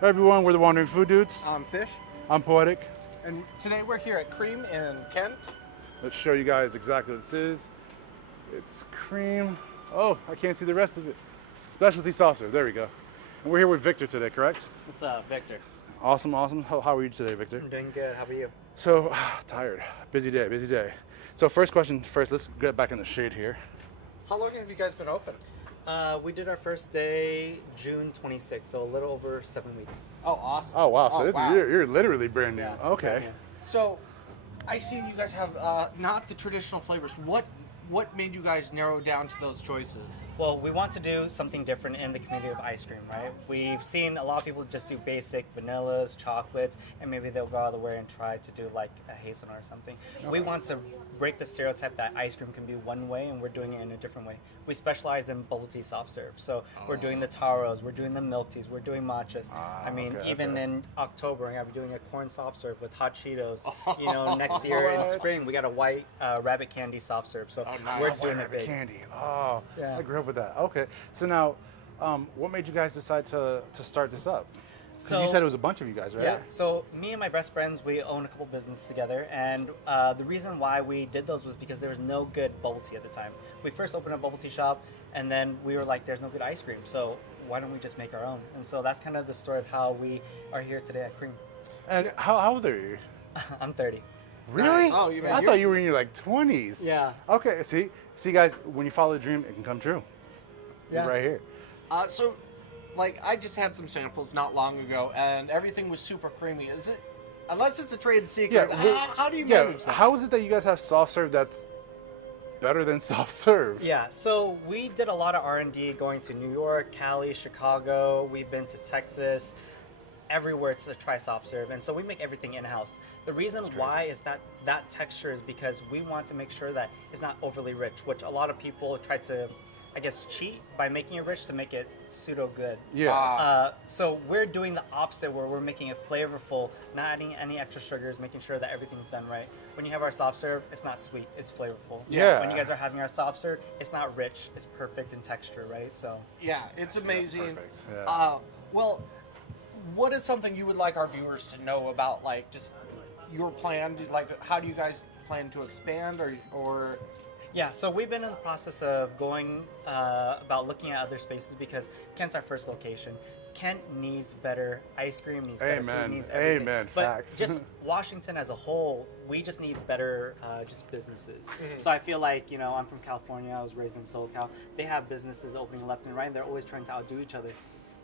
Hi everyone, we're the Wandering Food Dudes. I'm Fish, I'm Poetic. and today we're here at Cream in Kent. Let's show you guys exactly what this is. It's cream. Oh, I can't see the rest of it. Specialty saucer, there we go. And we're here with Victor today, correct? What's up, Victor? Awesome, awesome. How are you today, Victor? I'm doing good. How about you? So, tired. Busy day, busy day. So first question first, let's get back in the shade here. How long have you guys been open? We did our first day June 26th, so a little over 7 weeks. Oh, awesome. Oh wow, so wow. you're literally brand new. Yeah, Okay. brand new. So, I see you guys have not the traditional flavors. What made you guys narrow down to those choices? Well, we want to do something different in the community of ice cream, right? We've seen a lot of people just do basic vanillas, chocolates, and maybe they'll go out of the way and try to do like a hazelnut or something. We want to break the stereotype that ice cream can be one way, and we're doing it in a different way. We specialize in bubble tea soft serve, so we're doing the taros, we're doing the milk teas, we're doing matchas. I mean, okay, even okay. in October, we're gonna be doing a corn soft serve with hot Cheetos. You know, next year in What? spring, we got a white rabbit candy soft serve. So nice. we're White doing it Rabbit big. candy. Oh, Yeah. I grew up with that. Okay. So now, what made you guys decide to start this up? Because you So- said it was a bunch of you guys, right? Yeah, so me and my best friends, we own a couple businesses together, and the reason why we did those was because there was no good bubble tea at the time. We first opened a bubble tea shop, and then we were like, there's no good ice cream, so why don't we just make our own? And so that's kind of the story of how we are here today at Cream. And how old are you? I'm 30. Really? Nice. Oh, I thought you were in your like 20s. Yeah. Okay. See, guys, when you follow a dream, it can come true. Yeah. Right here. So, like, I just had some samples not long ago, and everything was super creamy. Is it? Unless it's a trade secret, how do you manage that? How is it that you guys have soft serve that's better than soft serve? Yeah, so we did a lot of R&D going to New York, Cali, Chicago. We've been to Texas, everywhere to try soft serve, and so we make everything in-house. The reason why is that texture is because we want to make sure that it's not overly rich, which a lot of people try to, I guess, cheat by making it rich to make it pseudo good. Yeah. So we're doing the opposite, where we're making it flavorful, not adding any extra sugars, making sure that everything's done right. When you have our soft serve, it's not sweet, it's flavorful. Yeah. When you guys are having our soft serve, it's not rich, it's perfect in texture, right? So Yeah, it's That's amazing. perfect. Yeah. Well, what is something you would like our viewers to know about, like, just your plan? Like, how do you guys plan to expand, or yeah, so we've been in the process of going about looking at other spaces because Kent's our first location. Kent needs better ice cream, needs better Amen. food, needs everything. Amen. But Facts. just Washington as a whole, we just need better just businesses. Mm-hmm. So I feel like, you know, I'm from California, I was raised in SoCal. They have businesses opening left and right, and they're always trying to outdo each other.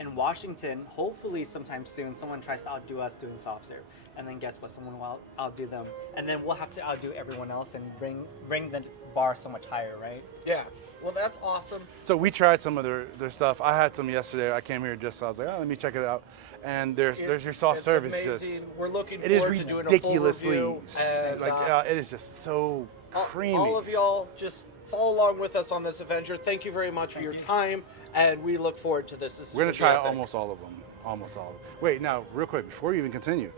In Washington, hopefully sometime soon, someone tries to outdo us doing soft serve. And then guess what? Someone will outdo them. And then we'll have to outdo everyone else and bring the bar so much higher, right? yeah? Well, that's awesome. So we tried some of their stuff. I had some yesterday. I came here I was like, oh, let me check it out. And there's your soft It's serve. It's amazing. just We're looking it is forward to doing a full ridiculously review. And, it is just so creamy. all of y'all just follow along with us on this adventure. Thank you very much for your time, and we look forward to this. We're gonna try almost all of them. Almost all of them. Wait, now, real quick, before we even continue,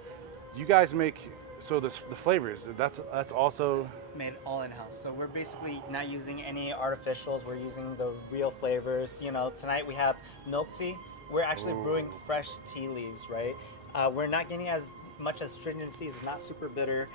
you guys make the flavors. That's also. Made all in-house. So we're basically not using any artificials. We're using the real flavors. You know, tonight we have milk tea. We're actually brewing fresh tea leaves, right? We're not getting as much as stringency. It's not super bitter.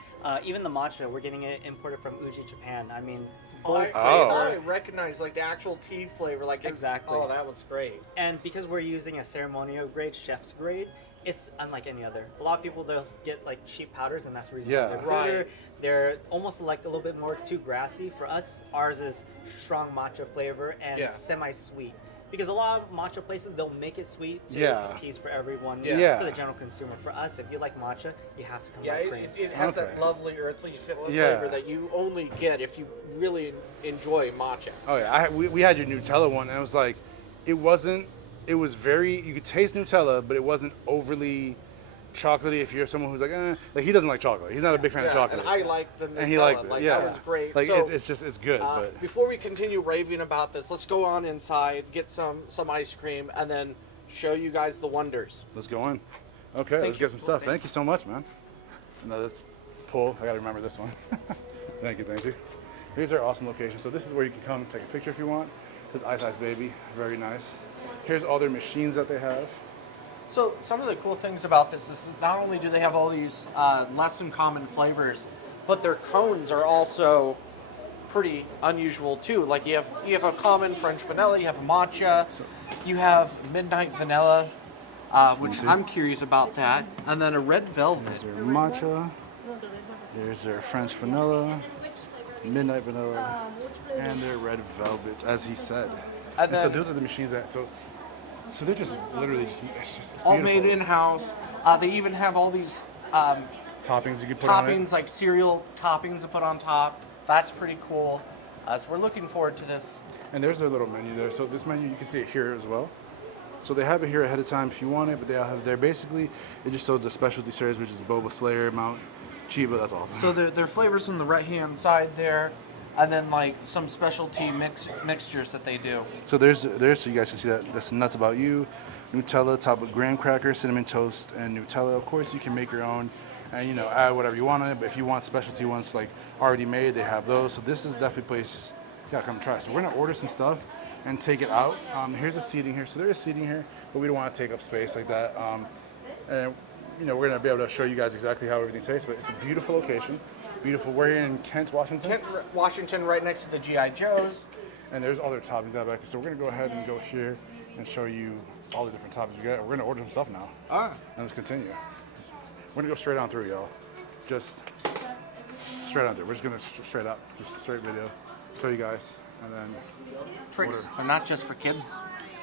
Even the matcha, we're getting it imported from Uji, Japan. I mean, I recognize like the actual tea flavor, like Exactly. Oh, that was great. And because we're using a ceremonial grade, chef's grade, it's unlike any other. A lot of people, they'll get like cheap powders, and that's the reason why Yeah. they're Right. bitter. They're almost like a little bit more too grassy. For us, ours is strong matcha flavor and Yeah. semi-sweet. Because a lot of matcha places, they'll make it sweet to Yeah. appease for everyone, Yeah. for the general consumer. For us, if you like matcha, you have to come Yeah, by Cream. it has that Okay. lovely earthly flavor Yeah. that you only get if you really enjoy matcha. Oh yeah, we had your Nutella one, and it was like, it was very. You could taste Nutella, but it wasn't overly chocolatey. If you're someone who's like he doesn't like chocolate. He's not a big fan of chocolate. and I like the Nutella. And he liked it. Like, Yeah, that was great. Like So, it's good. But before we continue raving about this, let's go on inside, get some ice cream, and then show you guys the wonders. let's go in. Okay, let's you. get some stuff. Thank you so much, man. Now this pull. I gotta remember this one. Thank you. Here's our awesome location. So this is where you can come take a picture if you want. This is Ice Ice Baby, very nice. Here's all their machines that they have. So some of the cool things about this is not only do they have all these less than common flavors, but their cones are also pretty unusual too. Like you have a common French vanilla, you have a matcha, you have midnight vanilla, which I'm curious about that, and then a red velvet. There's their matcha. There's their French vanilla, midnight vanilla, and their red velvet, as he said. And And so then- those are the machines that so they're just literally just it's All beautiful. made in house. They even have all these Toppings you can put on it. toppings, like cereal toppings to put on top. That's pretty cool. So we're looking forward to this. And there's their little menu there. So this menu, you can see it here as well. So they have it here ahead of time if you want it, but they all have it there. Basically, it just shows the specialty series, which is Boba Slayer, Mount Chiba. That's awesome. So their flavors on the right hand side there, and then like some specialty mixtures that they do. So there's so you guys can see that. That's Nuts About You, Nutella, top with graham cracker, cinnamon toast, and Nutella. Of course, you can make your own, and add whatever you want on it. But if you want specialty ones like already made, they have those. So this is definitely a place you gotta come try. So we're gonna order some stuff and take it out. Here's the seating here. So there is seating here, but we don't want to take up space like that. And we're gonna be able to show you guys exactly how everything tastes. But it's a beautiful location. Beautiful. We're here in Kent, Washington. Kent, Washington, right next to the GI Joes. And there's other toppings out back there. So we're gonna go ahead and go here and show you all the different toppings we got. We're gonna order some stuff now. Ah. And let's continue. We're gonna go straight on through, y'all. Just straight on through. We're just gonna straight up, just straight video, show you guys, and then Tricks, order. but not just for kids.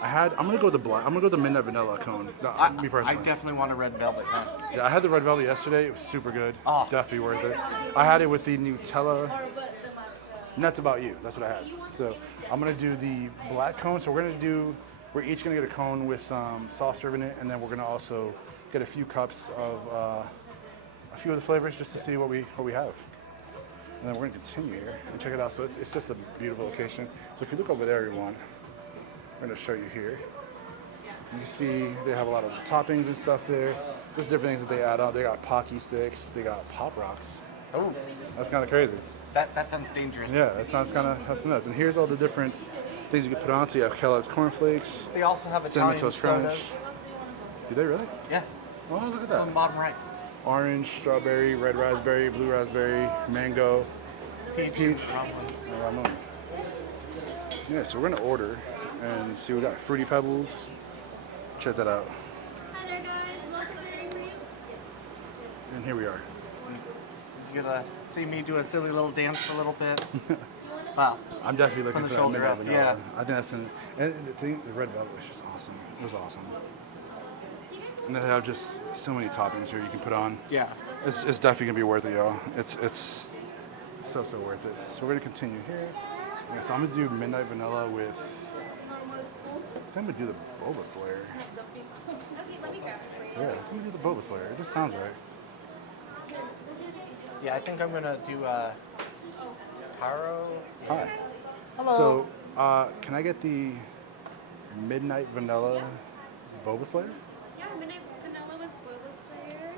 I'm gonna go with the black. I'm gonna go with the midnight vanilla cone. Me I personally. definitely want a red velvet cone. Yeah, I had the red velvet yesterday. It was super good. Oh. Definitely worth it. I had it with the Nutella. Nuts About You. That's what I had. So I'm gonna do the black cone. So we're each gonna get a cone with some soft serve in it, and then we're gonna also get a few cups of a few of the flavors just to see what we have. And then we're gonna continue here and check it out. So it's just a beautiful location. So if you look over there, everyone, we're gonna show you here. You can see they have a lot of toppings and stuff there. There's different things that they add on. They got Pocky sticks. They got Pop Rocks. Oh, That's kind of crazy. that sounds dangerous. Yeah, that's nuts. And here's all the different things you can put on. So you have Kellogg's Corn Flakes, They also have Cinnamon Italian Toast sodas. Crunch. Do they really? Yeah, Oh, look at on the that. bottom right. Orange, strawberry, red raspberry, blue raspberry, mango, peach, and ramon. Yeah, so we're gonna order and see what we got. Fruity Pebbles. Check that out. Hi there, guys. Most of you. And here we are. You're gonna see me do a silly little dance for a little bit. Wow. I'm definitely looking From for the that shoulder midnight up, vanilla. yeah. I think that's and the red velvet was just awesome. It was awesome. And they have just so many toppings here you can put on. Yeah. It's definitely gonna be worth it, y'all. It's so worth it. So we're gonna continue here. Yeah, so I'm gonna do midnight vanilla with. I think I'm gonna do the Boba Slayer. Okay, let me grab it for you. Yeah, I'm gonna do the Boba Slayer. It just sounds right. Yeah, I think I'm gonna do taro. Hi. Hello. So, can I get the midnight vanilla Boba Slayer? Yeah, midnight vanilla with boba slayer.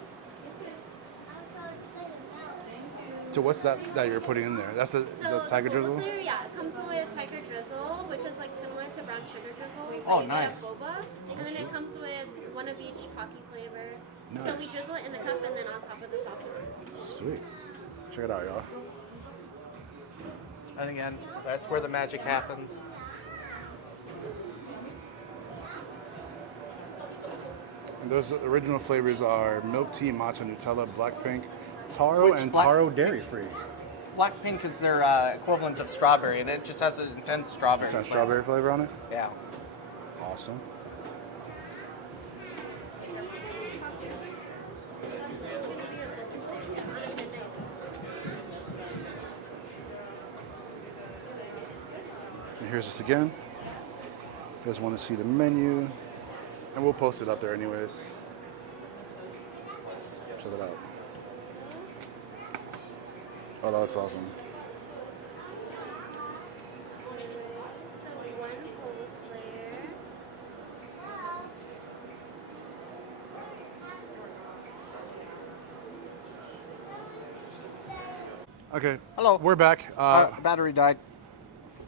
So what's that you're putting in there? That's the tiger the drizzle? boba slayer, yeah, it comes with tiger drizzle, which is like similar to brown sugar drizzle. Oh, but you get nice. Boba, and then it comes with one of each Pocky flavor. So we Nice. drizzle it in the cup and then on top of the soft ones. Sweet. Check it out, y'all. And again, that's where the magic happens. And those original flavors are milk tea, matcha, Nutella, black pink, taro, Which and black- taro dairy free. Black pink is their equivalent of strawberry, and it just has an intense strawberry. It's got flavor. strawberry flavor on it. Yeah. Awesome. And here's this again. If you guys want to see the menu, and we'll post it up there anyways. Check it out. Oh, that looks awesome. So one boba slayer. Okay. Hello. We're back. Battery died.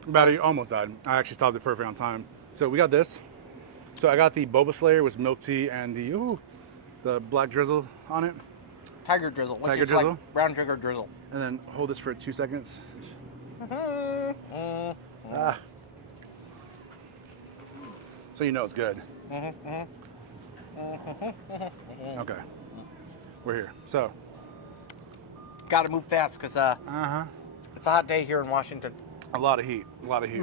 Battery almost died. I actually stopped it perfect on time. So we got this. So I got the boba slayer with milk tea and the black drizzle on it. Tiger drizzle, which Tiger is drizzle? like brown sugar drizzle. And then hold this for 2 seconds. So you know it's good. Okay. We're here. So. Got to move fast because it's a hot day here in Washington. A lot of heat. A lot of heat.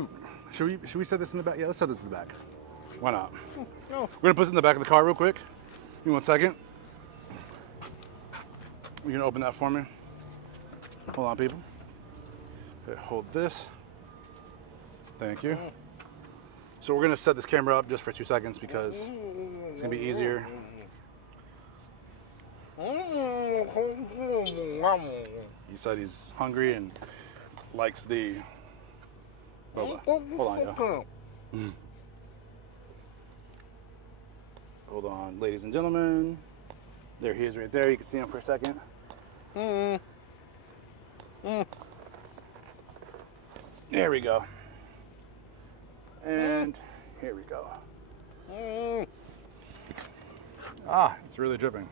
Should we set this in the back? Yeah, let's set this in the back. Why not? No. We're gonna put this in the back of the car real quick. Give me 1 second. You can open that for me. Hold on, people. Okay, hold this. Thank you. So we're gonna set this camera up just for 2 seconds because it's gonna be easier. He said he's hungry and likes the boba. Hold on, y'all. Hold on, ladies and gentlemen. There he is right there. You can see him for a second. There we go. And here we go. Ah, it's really dripping.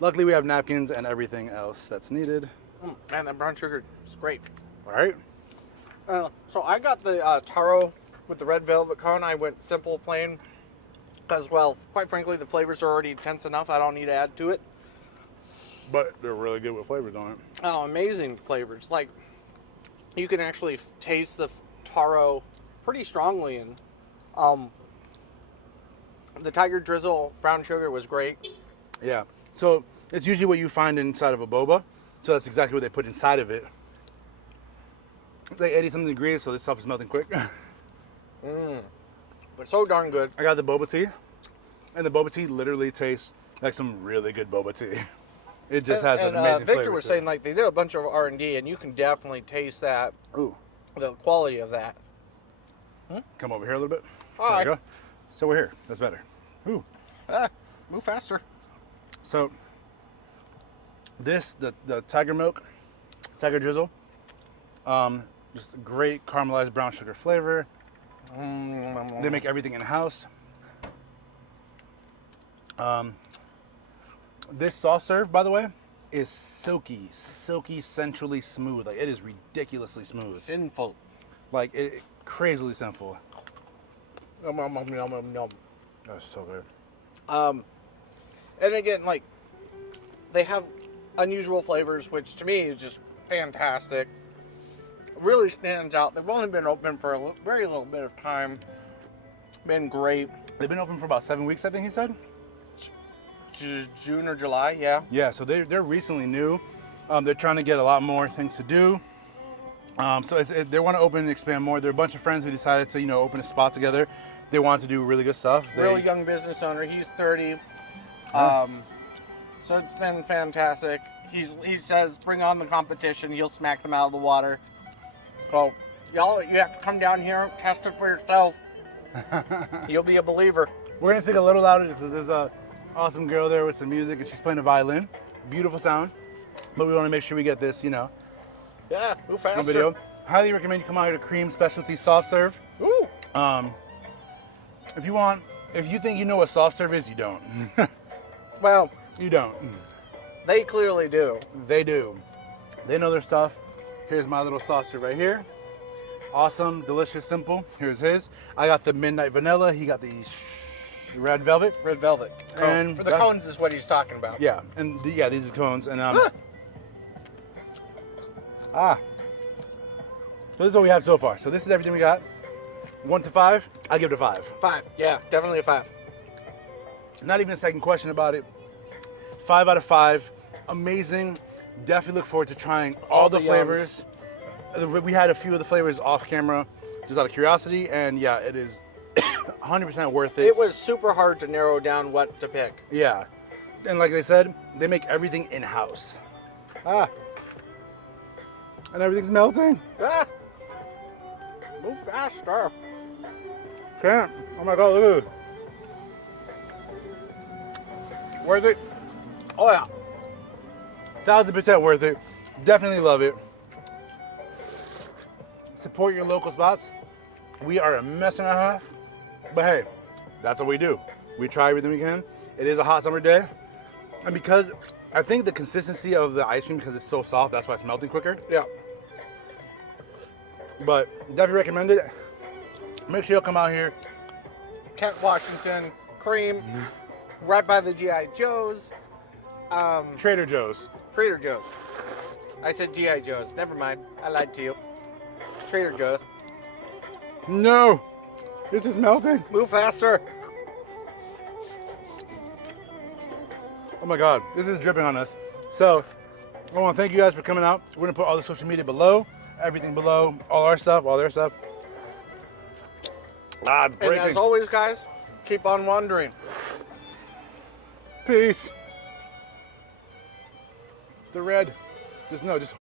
Luckily, we have napkins and everything else that's needed. Man, that brown sugar is great. All right. So I got the taro with the red velvet cone. I went simple, plain, because, well, quite frankly, the flavors are already intense enough. I don't need to add to it. But they're really good with flavors on it. Oh, amazing flavors. Like, you can actually taste the taro pretty strongly. And the tiger drizzle brown sugar was great. Yeah. So it's usually what you find inside of a boba. So that's exactly what they put inside of it. It's like 80-something degrees, so this stuff is melting quick. But so darn good. I got the boba tea, and the boba tea literally tastes like some really good boba tea. It just has an amazing Victor flavor was to saying it. like they did a bunch of R&D, and you can definitely taste that, Ooh, the quality of that. come over here a little bit. All There right. we go. So we're here. That's better. Ooh. Move faster. So this, the tiger milk, tiger drizzle, just a great caramelized brown sugar flavor. They make everything in-house. This soft serve, by the way, is silky, sensually smooth. Like, it is ridiculously smooth. Sinful. Like, crazily simple. Yum, yum, yum, yum, yum, yum. That's so good. And again, like, they have unusual flavors, which to me is just fantastic. Really stands out. They've only been open for a very little bit of time. Been great. They've been open for about 7 weeks, I think he said. June or July, yeah. Yeah, so they're recently new. They're trying to get a lot more things to do. So they want to open and expand more. They're a bunch of friends who decided to, open a spot together. They want to do really good stuff. Really young business owner. He's 30. So it's been fantastic. He says, bring on the competition. He'll smack them out of the water. So, y'all, you have to come down here, test it for yourself. You'll be a believer. We're going to speak a little louder because there's a awesome girl there with some music and she's playing a violin. Beautiful sound. But we want to make sure we get this, Yeah, move on faster. video. Highly recommend you come out here to Cream Specialty Soft Serve. Ooh. If you think you know what soft serve is, you don't. Well, You don't. they clearly do. They do. They know their stuff. Here's my little soft serve right here. Awesome, delicious, simple. Here's his. I got the midnight vanilla. He got the red velvet. Red velvet. And for the cones is what he's talking about. Yeah, and these are cones. And so this is what we have so far. So this is everything we got. 1 to 5, I give it a 5. 5. Yeah, definitely a 5. Not even a second question about it. 5 out of 5. Amazing. Definitely look forward to trying all the the flavors. We had a few of the flavors off camera, just out of curiosity, and yeah, it is 100% worth it. It was super hard to narrow down what to pick. Yeah, and like they said, they make everything in-house. And everything's melting. Move faster. Can't. Oh my God, look at it. Worth it? Oh yeah. 1000% worth it. Definitely love it. Support your local spots. We are a mess and a half, but hey, that's what we do. We try everything we can. It is a hot summer day, and because I think the consistency of the ice cream, because it's so soft, that's why it's melting quicker. Yeah. But definitely recommend it. Make sure you'll come out here. Kent Washington cream, right by the GI Joe's. Trader Joe's. Trader Joe's. I said GI Joe's. Never mind. I lied to you. Trader Joe's. No, it's just melting. Move faster. Oh my God, this is dripping on us. So I want to thank you guys for coming out. We're gonna put all the social media below, everything below, all our stuff, all their stuff. Ah, it's And breaking. as always, guys, keep on wondering. Peace. The red. Just